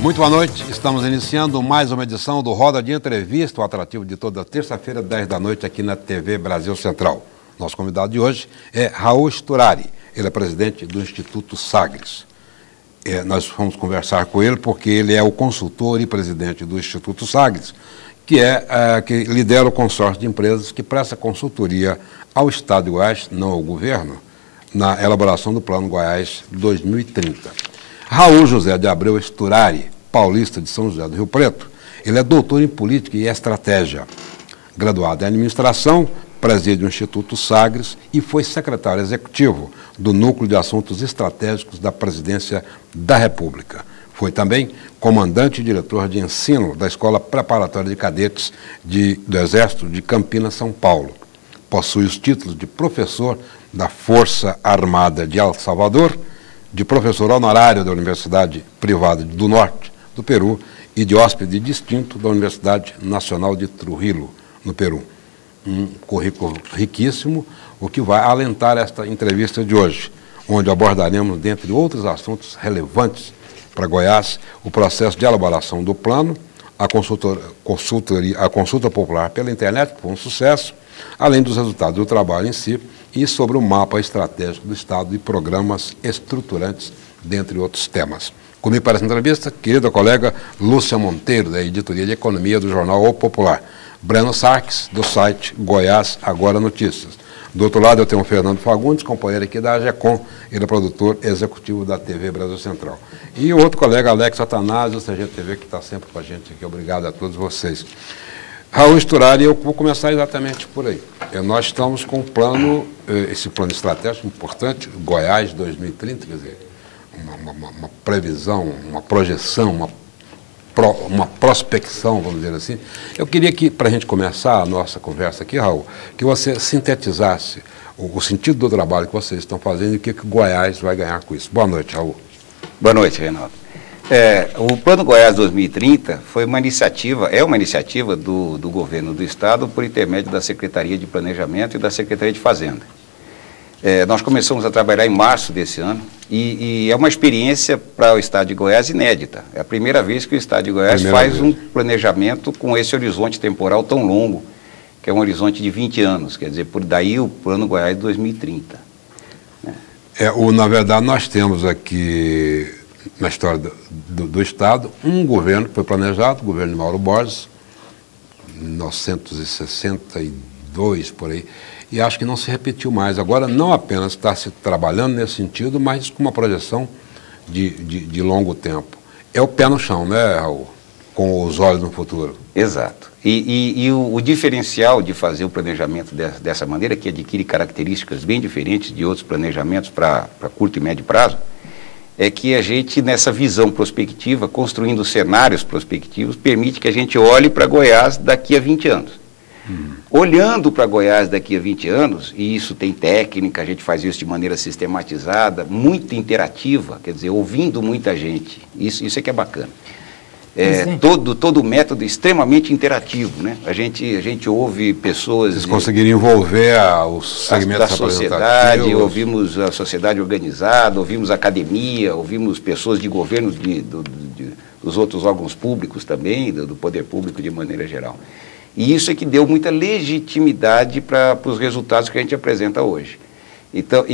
Muito boa noite, estamos iniciando mais uma edição do Roda de Entrevista, o atrativo de toda terça-feira, 10 da noite, aqui na TV Brasil Central. Nosso convidado de hoje é Raul Sturari, ele é presidente do Instituto Sagres. Nós vamos conversar com ele porque ele é o consultor e presidente do Instituto Sagres, que lidera o consórcio de empresas que presta consultoria ao Estado de Goiás, não ao governo, na elaboração do Plano Goiás 2030. Raul José de Abreu Sturari, paulista de São José do Rio Preto, ele é doutor em Política e Estratégia, graduado em Administração, preside o Instituto Sagres e foi secretário executivo do Núcleo de Assuntos Estratégicos da Presidência da República. Foi também comandante e diretor de ensino da Escola Preparatória de Cadetes do Exército de Campinas, São Paulo. Possui os títulos de professor da Força Armada de El Salvador, de professor honorário da Universidade Privada do Norte do Peru e de hóspede distinto da Universidade Nacional de Trujillo, no Peru. Um currículo riquíssimo, o que vai alentar esta entrevista de hoje, onde abordaremos, dentre outros assuntos relevantes para Goiás, o processo de elaboração do plano, a consulta popular pela internet, que foi um sucesso, além dos resultados do trabalho em si, e sobre o mapa estratégico do Estado e programas estruturantes, dentre outros temas. Comigo para essa entrevista, querida colega Lúcia Monteiro, da Editoria de Economia do jornal O Popular, Breno Sarques, do site Goiás Agora Notícias. Do outro lado eu tenho o Fernando Fagundes, companheiro aqui da AGECOM, ele é produtor executivo da TV Brasil Central. E o outro colega, Alex Atanásio, do CGTV, que está sempre com a gente aqui. Obrigado a todos vocês. Raul Sturari, eu vou começar exatamente por aí. Nós estamos com um plano, esse plano estratégico importante, Goiás 2030, quer dizer, uma previsão, uma projeção, uma prospecção, vamos dizer assim. Eu queria que, para a gente começar a nossa conversa aqui, Raul, que você sintetizasse o sentido do trabalho que vocês estão fazendo e o que Goiás vai ganhar com isso. Boa noite, Raul. Boa noite, Reinaldo. O Plano Goiás 2030 é uma iniciativa do governo do Estado por intermédio da Secretaria de Planejamento e da Secretaria de Fazenda. Nós começamos a trabalhar em março desse ano e é uma experiência para o Estado de Goiás inédita. É a primeira vez que o Estado de Goiás faz um planejamento com esse horizonte temporal tão longo, que é um horizonte de 20 anos, quer dizer, por daí o Plano Goiás 2030. Na verdade, nós temos aqui, na história do Estado, um governo que foi planejado, o governo de Mauro Borges, em 1962, por aí, e acho que não se repetiu mais. Agora, não apenas está se trabalhando nesse sentido, mas com uma projeção de longo tempo. É o pé no chão, né, Raul? Com os olhos no futuro. Exato. E o diferencial de fazer o planejamento dessa maneira, que adquire características bem diferentes de outros planejamentos para curto e médio prazo, é que a gente, nessa visão prospectiva, construindo cenários prospectivos, permite que a gente olhe para Goiás daqui a 20 anos. Olhando para Goiás daqui a 20 anos, e isso tem técnica, a gente faz isso de maneira sistematizada, muito interativa, quer dizer, ouvindo muita gente. Isso é que é bacana. Todo o método extremamente interativo, né? A gente ouve pessoas... Vocês conseguiram envolver os segmentos da sociedade, ouvimos a sociedade organizada, ouvimos a academia, ouvimos pessoas de governo dos outros órgãos públicos também, do poder público de maneira geral. E isso é que deu muita legitimidade para os resultados que a gente apresenta hoje. Então,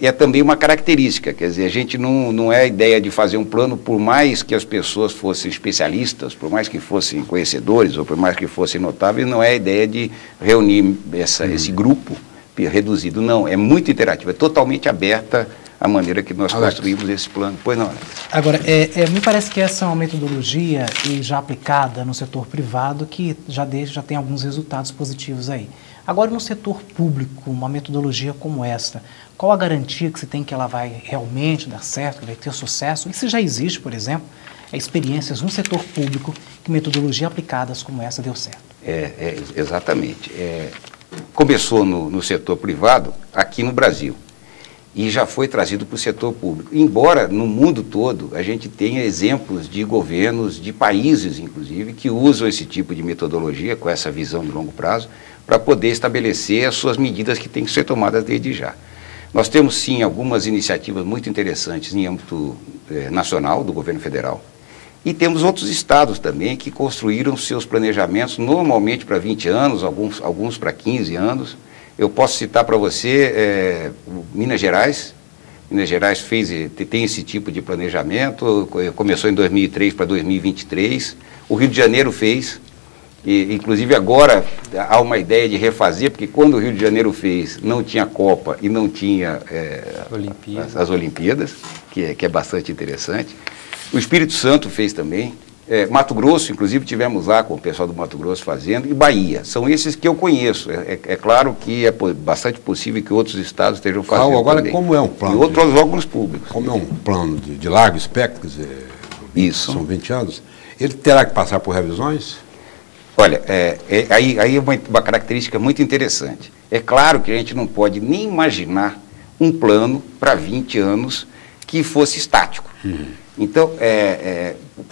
é também uma característica, quer dizer, a gente não é a ideia de fazer um plano, por mais que as pessoas fossem especialistas, por mais que fossem conhecedores, ou por mais que fossem notáveis, não é a ideia de reunir esse grupo reduzido, não, é muito interativo, é totalmente aberta a maneira que nós construímos esse plano. Pois não, Alex. Agora, me parece que essa é uma metodologia e já aplicada no setor privado que já tem alguns resultados positivos aí. Agora, no setor público, uma metodologia como esta, qual a garantia que se tem que ela vai realmente dar certo, que vai ter sucesso? E se já existe, por exemplo, experiências no setor público que metodologias aplicadas como essa deu certo? Exatamente. Começou no setor privado, aqui no Brasil, e já foi trazido para o setor público. Embora no mundo todo a gente tenha exemplos de governos, de países, inclusive, que usam esse tipo de metodologia, com essa visão de longo prazo, para poder estabelecer as suas medidas que têm que ser tomadas desde já. Nós temos, sim, algumas iniciativas muito interessantes em âmbito nacional, do governo federal, E temos outros estados também que construíram seus planejamentos normalmente para 20 anos, alguns para 15 anos. Eu posso citar para você Minas Gerais. Minas Gerais tem esse tipo de planejamento, começou em 2003 para 2023. O Rio de Janeiro fez, e, inclusive agora há uma ideia de refazer, porque quando o Rio de Janeiro fez, não tinha Copa e não tinha as Olimpíadas, que é bastante interessante. O Espírito Santo fez também. Mato Grosso, inclusive, tivemos lá com o pessoal do Mato Grosso fazendo, e Bahia. São esses que eu conheço. É claro que é bastante possível que outros estados estejam fazendo agora, também. como é um plano? E outros órgãos públicos. Como é um plano de largo espectro, quer dizer, isso. São 20 anos, ele terá que passar por revisões? Olha, aí é uma característica muito interessante. É claro que a gente não pode nem imaginar um plano para 20 anos que fosse estático. Então,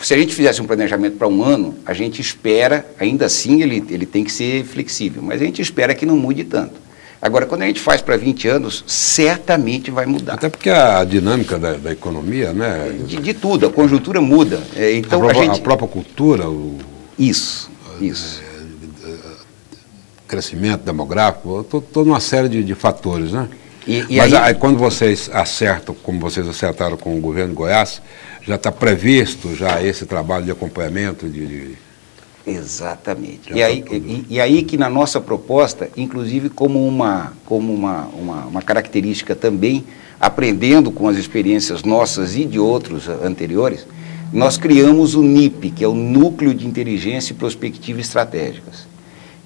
se a gente fizesse um planejamento para um ano, a gente espera, ainda assim ele tem que ser flexível, mas a gente espera que não mude tanto. Agora, quando a gente faz para 20 anos, certamente vai mudar. Até porque a dinâmica da economia, né? De tudo, a conjuntura muda. Então, a própria cultura, Isso. Crescimento demográfico, toda uma série de fatores, né? Mas aí, quando vocês acertam, como vocês acertaram com o governo de Goiás, já está previsto já esse trabalho de acompanhamento Exatamente. E aí que na nossa proposta, inclusive como uma característica também, aprendendo com as experiências nossas e de outros anteriores, nós criamos o NIP, que é o Núcleo de Inteligência e Prospectiva Estratégicas.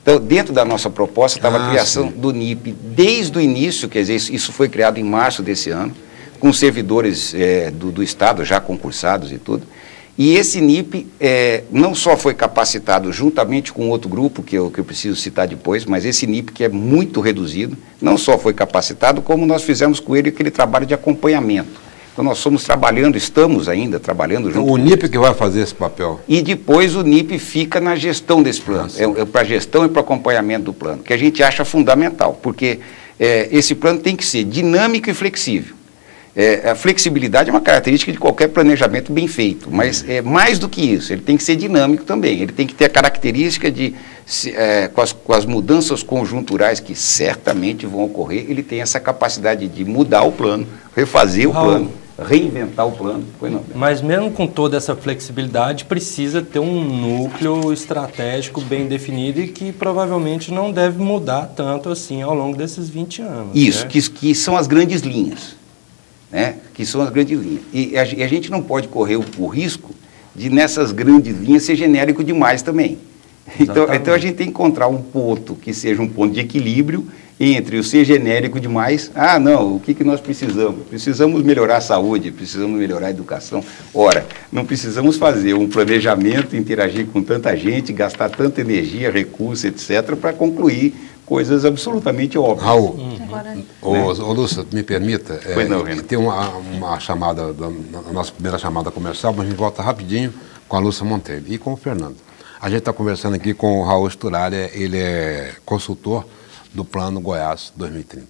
Então, dentro da nossa proposta estava a criação do NIP desde o início, quer dizer, isso foi criado em março desse ano, com servidores do Estado já concursados e tudo. E esse NIP não só foi capacitado juntamente com outro grupo, que eu preciso citar depois, mas esse NIP, que é muito reduzido, não só foi capacitado, como nós fizemos com ele aquele trabalho de acompanhamento. Então, nós estamos ainda trabalhando junto. O NIP que vai fazer esse papel. E depois o NIP fica na gestão desse plano, para a gestão e para o acompanhamento do plano, que a gente acha fundamental, porque esse plano tem que ser dinâmico e flexível. A flexibilidade é uma característica de qualquer planejamento bem feito, mas mais do que isso, ele tem que ser dinâmico também, ele tem que ter a característica de, com as mudanças conjunturais que certamente vão ocorrer, ele tem essa capacidade de mudar o plano, refazer o plano, reinventar o plano. Mas mesmo com toda essa flexibilidade, precisa ter um núcleo estratégico bem definido e que provavelmente não deve mudar tanto assim ao longo desses 20 anos. Isso, né? que são as grandes linhas. Que são as grandes linhas. E a gente não pode correr o risco de, nessas grandes linhas, ser genérico demais também. Então, a gente tem que encontrar um ponto que seja um ponto de equilíbrio entre o ser genérico demais. Não, o que nós precisamos? Precisamos melhorar a saúde, precisamos melhorar a educação. Ora, não precisamos fazer um planejamento, interagir com tanta gente, gastar tanta energia, recursos, etc., para concluir coisas absolutamente óbvias. Raul, Lúcia, me permita, tem uma chamada, a nossa primeira chamada comercial, mas a gente volta rapidinho com a Lúcia Monteiro e com o Fernando. A gente está conversando aqui com o Raul Sturari, ele é consultor do Plano Goiás 2030.